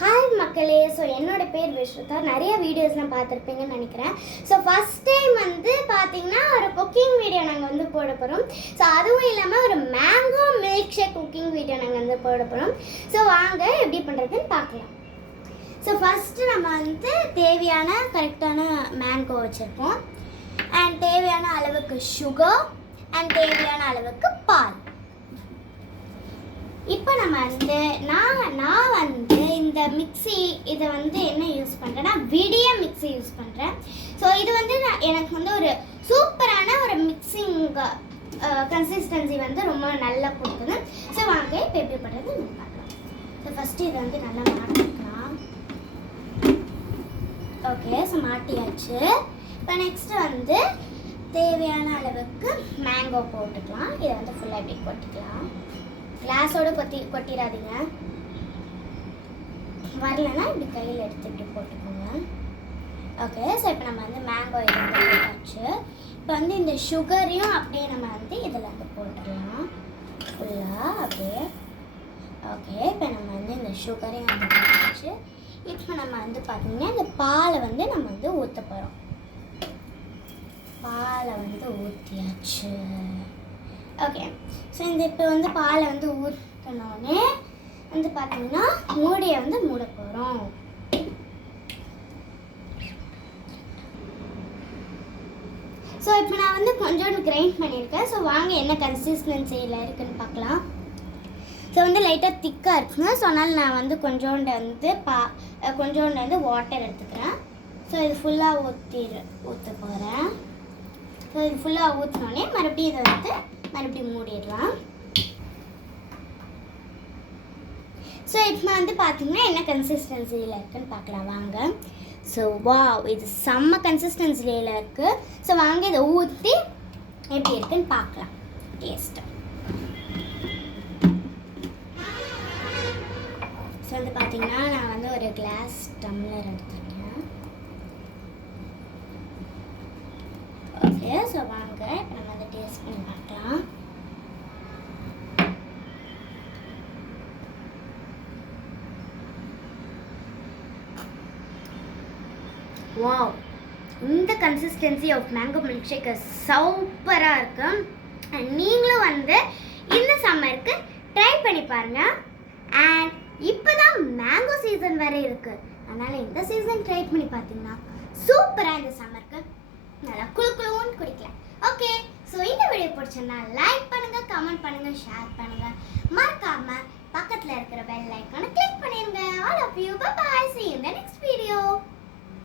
Hi மக்களே. So என்னோட பேர் விஸ்ருதா. நிறைய வீடியோஸ்லாம் பார்த்துருப்பீங்கன்னு நினைக்கிறேன். ஸோ ஃபஸ்ட் டைம் வந்து பார்த்தீங்கன்னா ஒரு குக்கிங் வீடியோ நாங்கள் வந்து போட போகிறோம். ஸோ அதுவும் இல்லாமல் ஒரு mango milk shake cooking video நாங்கள் வந்து போட போகிறோம். ஸோ வாங்க எப்படி பண்ணுறதுன்னு பார்க்கலாம். ஸோ ஃபஸ்ட்டு நம்ம வந்து தேவையான கரெக்டான மேங்கோ வச்சுருப்போம் அண்ட் தேவையான அளவுக்கு சுகர் அண்ட் தேவையான அளவுக்கு பால். இப்போ நம்ம வந்து நான் வந்து இந்த மிக்ஸி இதை வந்து என்ன யூஸ் பண்ணுறேன்னா விடிய மிக்ஸி யூஸ் பண்ணுறேன். ஸோ இது வந்து எனக்கு வந்து ஒரு சூப்பரான ஒரு மிக்சிங் கன்சிஸ்டன்சி வந்து ரொம்ப நல்லா கொடுக்குது. ஸோ வாங்க இப்போ எப்படி பண்ணுறது நம்ம பார்க்கலாம். ஸோ ஃபஸ்ட்டு இதை வந்து நல்லா மாட்டிக்கலாம். ஓகே, ஸோ மாட்டியாச்சு. இப்போ நெக்ஸ்ட்டு வந்து தேவையான அளவுக்கு மேங்கோ போட்டுக்கலாம். இதை வந்து ஃபுல்லாக இப்படி கொட்டிக்கலாம். கிளாஸோடு கொட்டிடாதீங்க. வரலைன்னா இப்படி கையில் எடுத்துகிட்டு போட்டுக்கோங்க. ஓகே, ஸோ இப்போ நம்ம வந்து மேங்கோ இதை வந்து போட்டாச்சு. இப்போ வந்து இந்த சுகரையும் அப்படியே நம்ம வந்து இதில் வந்து போட்டுடலாம் ஃபுல்லாக அப்படியே. ஓகே, இப்போ நம்ம வந்து இந்த சுகரையும் வந்து போட்டாச்சு. இப்போ நம்ம வந்து பார்த்திங்கன்னா இந்த பாலை வந்து நம்ம வந்து ஊற்ற போகிறோம். பாலை வந்து ஊற்றியாச்சு. ஓகே, ஸோ இந்த இப்போ வந்து பாலை வந்து ஊற்றினோடனே வந்து பார்த்தீங்கன்னா மூடியை வந்து மூட போகிறோம். ஸோ இப்போ நான் வந்து கொஞ்சோண்டு கிரைண்ட் பண்ணியிருக்கேன். ஸோ வாங்க என்ன கன்சிஸ்டன்சியில் இருக்குதுன்னு பார்க்கலாம். ஸோ வந்து லைட்டாக திக்காக இருக்குங்க. ஸோ அதனால் நான் வந்து கொஞ்சோண்டு வந்து வாட்டர் எடுத்துக்கிறேன். ஸோ இது ஃபுல்லாக ஊற்ற போகிறேன். ஸோ இது ஃபுல்லாக ஊற்றினோடனே மறுபடியும் இதை வந்து மறுபடியும் மூடிடலாம். ஸோ இப்போ வந்து பார்த்தீங்கன்னா என்ன கன்சிஸ்டன்சியில் இருக்குதுன்னு பார்க்கலாம் வாங்க. ஸோ வாவ், இது செம்ம கன்சிஸ்டன்சியில் இருக்குது. ஸோ வாங்க இதை ஊற்றி எப்படி இருக்குன்னு பார்க்கலாம் டேஸ்ட்டு. ஸோ வந்து பார்த்தீங்கன்னா நான் வந்து ஒரு கிளாஸ் டம்ளர் எடுத்துருக்கேன். ஓகே, ஸோ வாங்க இப்போ நம்ம வந்து டேஸ்ட் பண்ணி பார்க்கலாம். வாவ், இந்த consistency of mango milk shake சூப்பராக இருக்கும். நீங்களும் வந்து இந்த சம்மருக்கு ட்ரை பண்ணி பாருங்கள். அண்ட் இப்போ தான் மேங்கோ சீசன் வரை இருக்குது. அதனால் இந்த சீசன் ட்ரை பண்ணி பார்த்தீங்கன்னா சூப்பராக இந்த சம்மருக்கு நல்லா குளுன்னு குடிக்கலாம். ஓகே, ஸோ இந்த வீடியோ பிடிச்சதுன்னா லைக் பண்ணுங்கள், கமெண்ட் பண்ணுங்கள், ஷேர் பண்ணுங்கள். மறக்காமல் பக்கத்தில் இருக்கிற பெல் ஐக்கானை கிளிக் பண்ணிடுங்க. All of you, by.